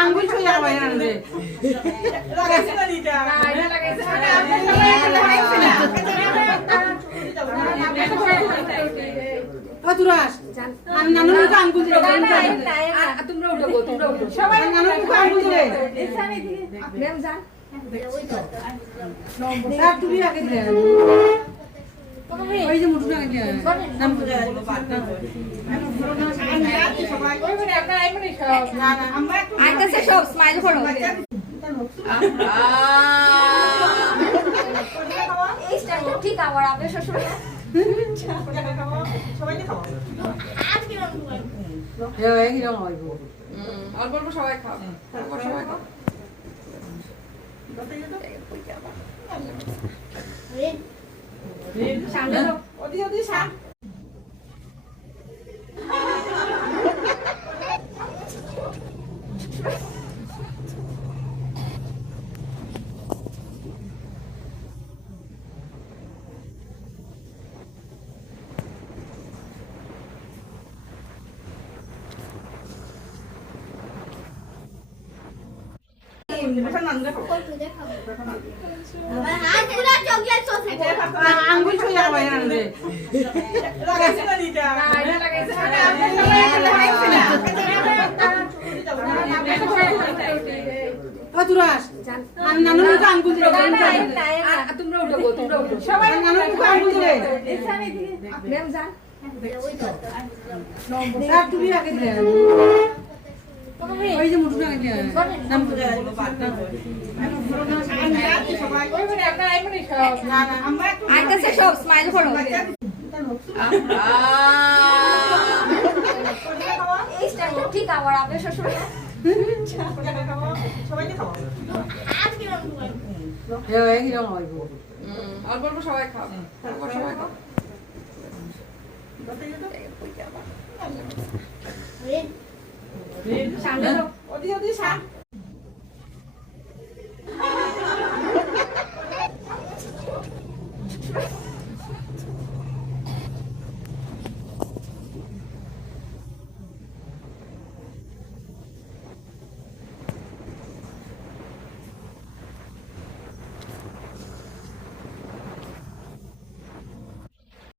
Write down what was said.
আঙ্গুল ছুঁয়ে যাবে নানু আঙ্গুল দিলে তোমরা উঠো সবাই নানু আঙ্গুল দিলে তুমি আগে দিলে ওই যে মুঠু আগে দিয়ে নাম করে আইতাছে সব স্মাইল করো এই স্টাইলটা ঠিক আমার আপনি শ্বশুর সবাইকে খাওয়া অল্প অল্প সবাই খাও সবাই খাও সামনে ওদি ওদি সামনে আঙ্গুল ছুঁয়ে যাবে নানু আঙ্গুল দিলে তোমরা উঠো সবাই নানু আঙ্গুল দিলে তুমি আগে দিলে ওই যে মুঠু আগে দিয়ে নাম করে আইতাছে সব স্মাইল করো এই স্টাইলটা ঠিক আমার আপনি শ্বশুর সবাইকে খাওয়া অল্প অল্প সবাই খাও সবাই খাও সামনে ওদি ওদি সামনে